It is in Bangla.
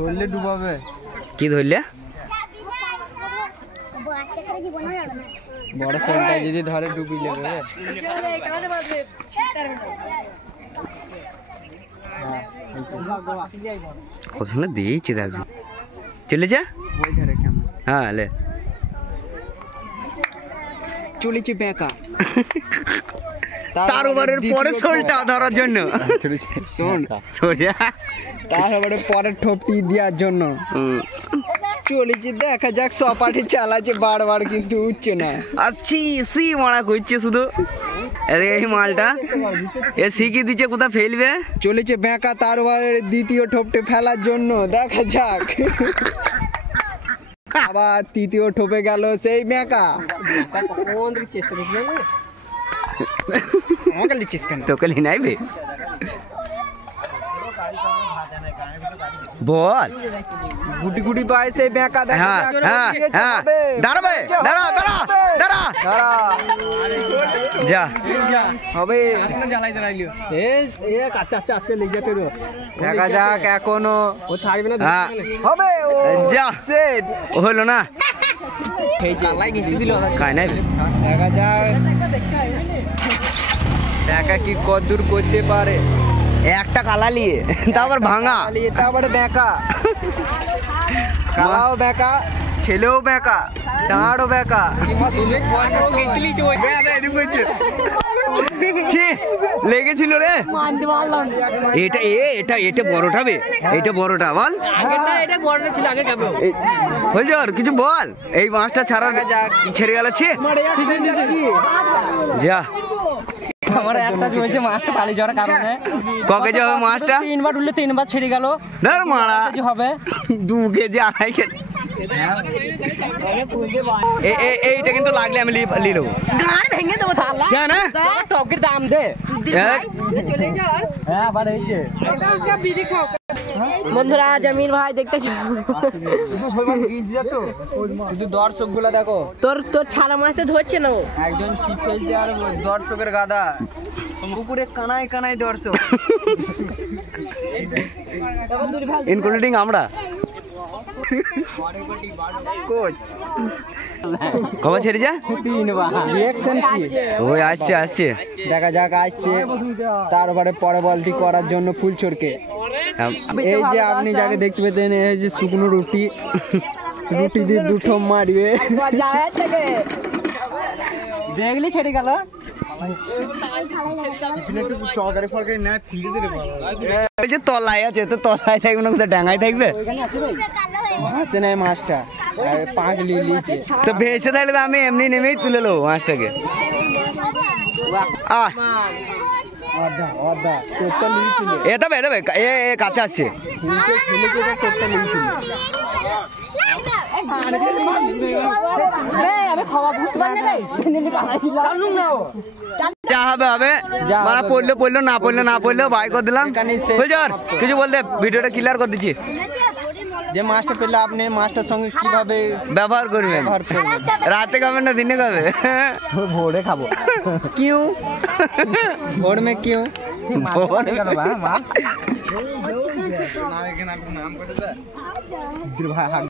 ধরলে ডুবাবে। কি ধরলে? বড় শোলটা যদি ধরে ডুবি যাবে। কত সুন্দর দিয়েছে দেখো। চলে যা। হ্যাঁ লে চলেছে বেঁকা। তার ওভারের পরে শোলটা ধরার জন্য। শোন সোজা তারপরে পরের ঠোপটি দেওয়ার জন্য চলেছে। দেখা যাক সপাটি চালাচ্ছে বারবার কিন্তু উঠছে না। আচ্ছি সি মারা করছে শুধু। আরে এই মালটা এ শিখিয়ে দিচ্ছে কোথা ফেলবে। চলেছে বেঁকা তার ওভারের দ্বিতীয় ঠোপটে ফেলার জন্য। দেখা যাক। আবার তৃতীয় ঠোপে গেল সেই বেঁকা। আমাকে লিখিস কেন? তোকে লি নাইবে বল। গুটি গুটি পায় সেই বেঁকা। দেখা হ্যাঁ যাক হ্যাঁ দিয়েছে, হ্যাঁ হবে। দাঁড়াবে দাঁড়া দাঁড়া দাঁড়া দাঁড়া। যা হবে। দেখা যাক এখনো হ্যাঁ হবে। ও যা সেট ও হলো না খাই নাই। দেখা যাক বেঁকা কি কদ্দূর করতে পারে। একটা কালা নিয়ে তারপর ভাঙা তারপরে বেঁকা। কালাও বেঁকা, ছেলেও বেঁকা, ডাঁড়ও বেঁকা। ছি, লেগেছিল রে। এটা এটা এটা বড়টা বে, এটা বড়টা বল। হয়েছে আর কিছু বল। এই মাছটা ছাড়া ছেড়ে গেল। ছি যা আমার একটা হয়েছে মাছটা পালি যাওয়ার কারণে। ক কেজি হবে মাছটা? 3 বার উঠলে 3 বার ছেড়ে গেল। ধর মারা হবে 2 কেজি 2.5 কেজি। এইটা কিন্তু লাগলে আমি নিয়ে নেবো। ভেঙে দেবো না টকের দাম দে। বন্ধুরা জামিল ভাই দেখতে শুধু দর্শক গুলা দেখো। তোর তোর ছাড়া মাছটা ধরছে না ও। একজন ছিপ ফেলছে আর দর্শকের গাদা। পুকুরে কানায় কানায় দর্শক। ইনক্লুডিং আমরা। কোচ কবে ছেড়ে যা? রিঅ্যাকশন কি? ওই আসছে আসছে। দেখা যাক আসছে। তারপরে পরে বলটি করার জন্য ফুলচোরকে। এই যে আপনি যাকে দেখতে পেতেন এই যে শুকনো রুটি। রুটি দিয়ে দুটো মারবে। দেখলি ছেড়ে গেল। তলায় আছে তো, তলায় থাকবে না কোথায় ডাঙায় থাকবে। আসে নাই মাছটা, পাঁচ লিয়েছে তো ভেসে থাকলে আমি এমনি নেমেই তুলে নেবো মাছটাকে। এটা বেরোবে এ কাছে আসছে। যা হবে হবে, মানে পড়লে পড়লো, না পড়লে না পড়লেও বাই করে দিলাম। কিছু বলতে ভিডিওটা ক্লিয়ার করে দিচ্ছি। যে মাছটা পেলে আপনি মাছটার সঙ্গে কিভাবে ব্যবহার করবেন, রাতে খাবেন না দিনে খাবে? ভোরে খাবো। কিউ ভোর মে কিউ